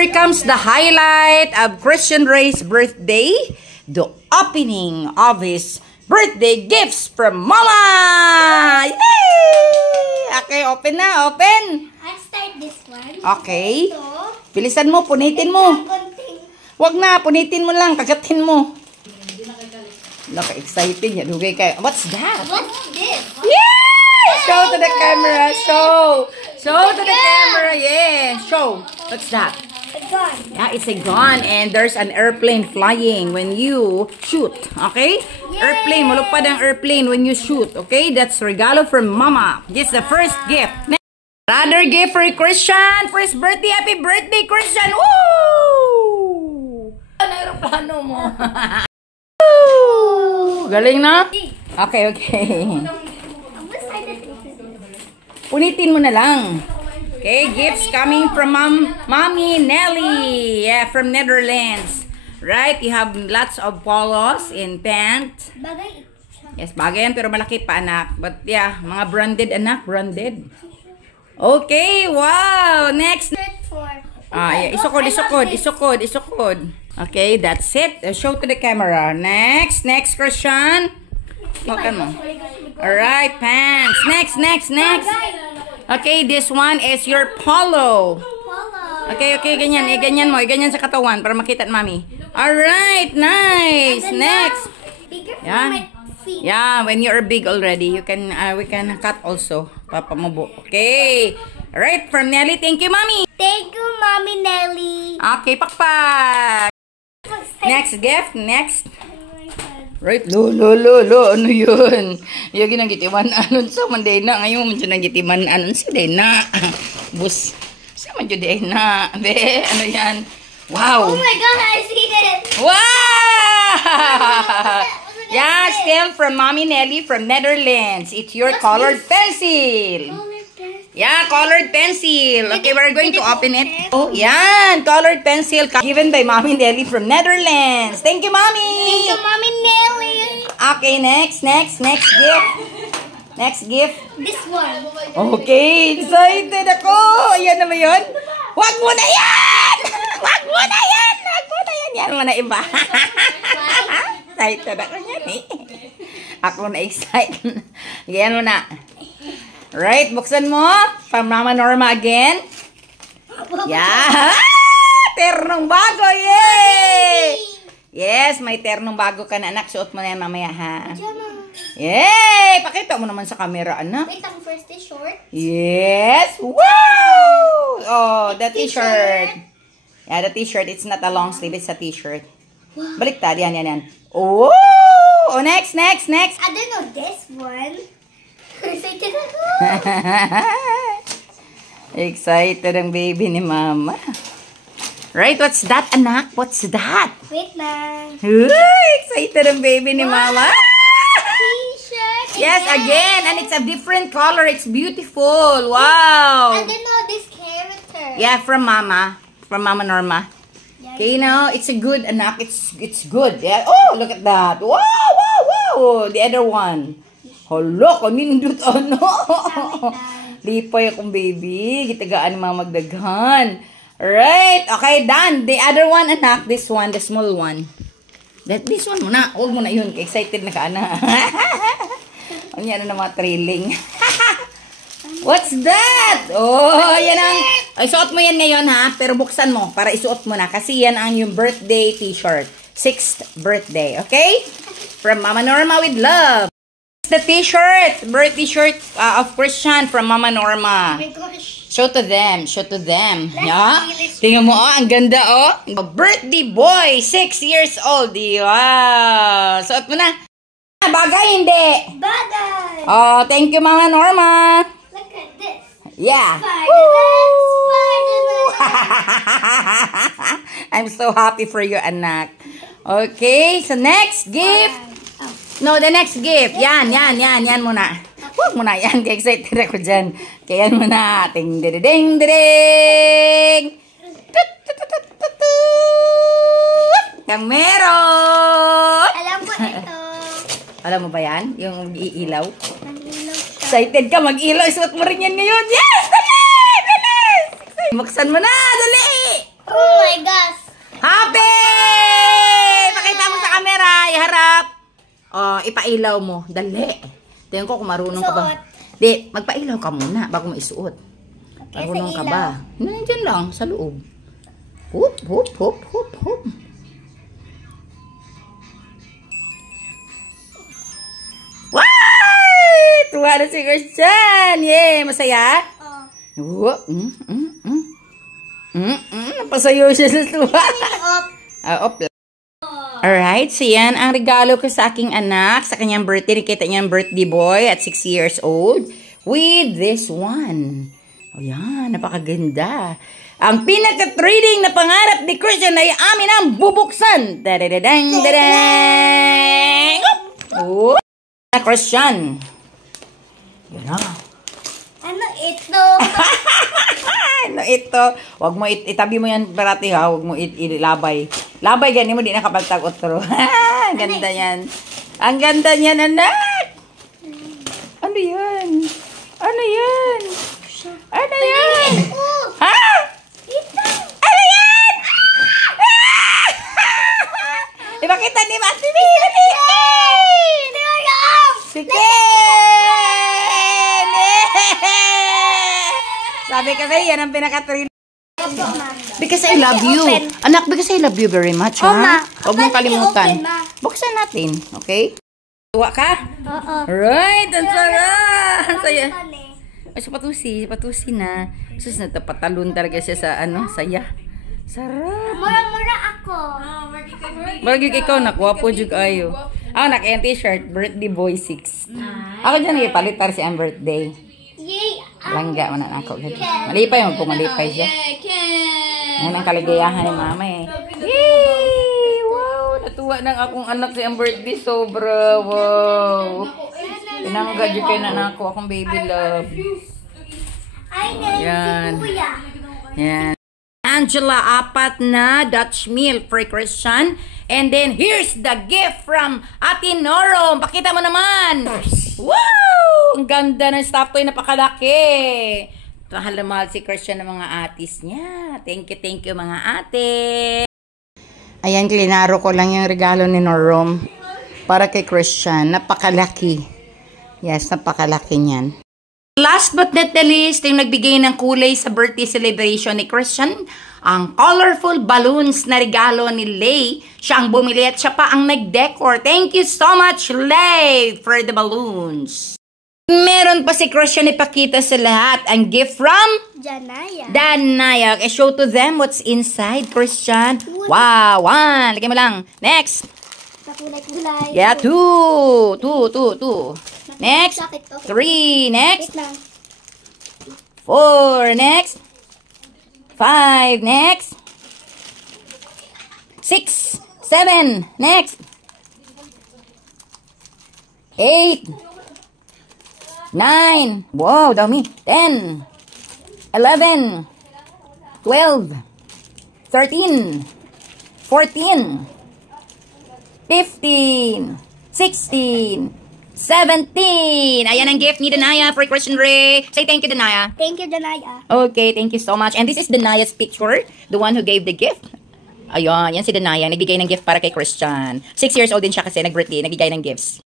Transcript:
Here comes the highlight of Christian Ray's birthday, the opening of his birthday gifts from Mama! Yay! Okay, open na, open. I'll start this one. Okay. Bilisan mo, punitin mo. Wag na, punitin mo lang, kagatin mo. Naka-excited niya, dugay kayo. What's that? What's this? Yeah! Show to the camera, show. Show to the camera, yeah. Show. What's that? A gun. Yeah, it's a gun and there's an airplane flying when you shoot. Okay? Yay! Airplane, malupad ang airplane when you shoot. Okay? That's regalo from Mama. This is the first gift. Another gift for Christian. First birthday. Happy birthday, Christian. Woo! Ano aeroplano mo? Galing na? Okay, okay. Punitin mo na lang. Okay, gifts coming from Mommy Nelly. Yeah, from Netherlands. Right, you have lots of polos in pants. Bagay. Yes, bagay yan, pero malaki pa, anak. But yeah, mga branded, anak. Branded. Okay, wow. Next. Yeah, isukod. Okay, that's it. Show to the camera. Next, Christian. Okay mo. Alright, pants. Next. Okay, this one is your polo. Okay, ganyan. Ganyan mo. Ganyan sa katawan para makita at Mami. Alright, nice. Next. Yeah, when you are big already, you can we can cut also. Papamubo. Okay. Alright, from Nelly. Thank you, Mami. Thank you, Mommy Nelly. Okay, pakpak. Next gift, next. Right, lo, ano yun? Yung ginagitiman anon sa manday na. Ngayon, man dyan nagitiman anon sa day na. Bus, sa man dyan day na. Be, ano yan? Wow! Oh my God, I see it! Wow! Yeah, still from Mommy Nelly from Netherlands. It's your colored pencil. Yeah, colored pencil. Okay, we're going to open it. Oh, yan. Colored pencil given by Mommy Nelly from Netherlands. Thank you, Mommy. Thank you, Mommy Nelly. Okay, next gift. Next gift. This one. Okay, excited ako. Ayan naman yun. Wag mo na yan! Yan mo na iba. Excited ako yan eh. Ako na excited. Yan mo na. Right, buksan mo. From Mama Norma again. Yeah. Ternong bago, yay! Yes, may ternong bago ka na, anak. Suot mo na yan mamaya, ha? Yay! Pakita mo naman sa camera, anak. Wait, ang first is short. Yes! Wow! Oh, the t-shirt. Yeah, the t-shirt. It's not a long sleeve. It's a t-shirt. Baliktad. Yan. Oh! Oh, next. I don't know this one. Excited ako. Excited ang baby ni Mama. Right, what's that, anak? What's that? Wait lang. Excited ang baby ni Mama. T-shirt. Yes, again. And it's a different color. It's beautiful. Wow. I don't know this character. Yeah, from Mama. From Mama Norma. Okay, now, it's a good, anak. It's good. Yeah. Oh, look at that. Wow. The other one. Hala, kanindot ano. Lipay akong baby. Gitagaan mga magdaghan. Right. Okay, done. The other one, anak. This one, the small one. This one muna. Huwag mo na yun. Excited na ka, anak. Ang yan na mga trailing. What's that? Oh, yan ang... Ay, suot mo yan ngayon, ha? Pero buksan mo para isuot mo na. Kasi yan ang yung birthday t-shirt. 6th birthday. Okay? From Mama Norma with love. The t-shirt, birthday shirt of Christian from Mama Norma. Oh my gosh. Show to them. Yeah? Tingnan mo, ang ganda, Birthday boy, 6 years old. Wow. Suot mo na. Bagay, hindi. Bagay. Oh, thank you, Mama Norma. Look at this. Yeah. Spider-Man. I'm so happy for you, anak. Okay, so next gift. No, the next gift. Yan muna. Huwag mo na yan. Kaya excited ako dyan. Kaya yan muna. Ting, ding, ding, ding. Yang meron. Alam ko ito. Alam mo ba yan? Yung iilaw? Excited ka mag-ilaw. Isuot mo rin yan ngayon. Yes! Dali! Buksan mo na! Dali! ipailaw mo. Dali. Tingnan ko kung marunong ka ba. Di, magpailaw ka muna bago mo isuot. Marunong ka ba? Nandiyan lang, sa loob. Hup, hup, hup, hup, hup. Wow! Tuwa na si Christian! Yay! Masaya? Oo. Pasayo siya sa tuwa. Op. Alright, so yan ang regalo ko sa aking anak sa kanyang birthday. Nakita niya ang birthday boy at 6 years old with this one. O yan, napakaganda. Ang pinaka-trading na pangarap ni Christian ay amin ang bubuksan. Dadadadang, dadang. Oh, Christian. Yan na. Ano ito? Ano ito? Wag mo itabi mo yan parati ha. Wag mo ilabay. Labay gani mo di nakapagtag otro. Ang ganda yan. Ang ganda niyan, anak. Ano yan? Ano yan? Ano yan? Ha? Ano yan? Ipakita ni Mati Mili. Sige. Sabi kasi yan ang pinaka-3. Because I love you. Anak, because I love you very much, ha? Huwag mong kalimutan. Buksan natin, okay? Tuwa ka? Oo. Right, ang sarap. Ang saya. Ay, patusi na. Sus, natapatalon talaga siya sa, saya. Sarap. Mura-mura ako. Bagay ikaw, nakuha po dyan kayo. Ako, naka-yung t-shirt, birthday boy 6. Ako dyan, nagipalitar siya ang birthday. Yay! Langga man ako. Malipay mo po, malipay siya. Yan ang kaligayahan ni mama eh. Yay! Wow! Natuwa ng akong anak sa birthday. Sobra. Wow! Pinangga dyan kayo na ako. Akong baby love. Yan. Yan. Angela, 4 na Dutch meal for Christian. And then, here's the gift from Ate Noro. Pakita mo naman. Wow! Ang ganda ng stuff toy, napakalaki. Mahal na mahal si Christian ng mga atis niya. Thank you mga ate. Ayan, klinaro ko lang yung regalo ni Norom para kay Christian. Napakalaki. Yes, napakalaki niyan. Last but not the least, yung nagbigay ng kulay sa birthday celebration ni Christian, ang colorful balloons na regalo ni Lay. Siya ang bumili at siya pa ang nag-decor. Thank you so much, Lay, for the balloons. Meron pa si Christian ipakita sa lahat ang gift from Danaya. Okay, show to them what's inside, Christian. Wow, 1. Lagay mo lang. Next. Kulay-kulay. Yeah, 2. 2. Next. 3. Next. 4. Next. 5. Next. 6. 7. Next. 8. 9. Wow, dami. 10. 11. 12. 13. 14. 15. 16. 17. Ayan ang gift ni Danaya for Christian Ray. Say thank you, Danaya. Thank you, Danaya. Okay, thank you so much. And this is Danaya's picture, the one who gave the gift. Ayun, yan si Danaya. Nagbigay ng gift para kay Christian. 6 years old din siya kasi nag-birthday, nagbigay ng gifts.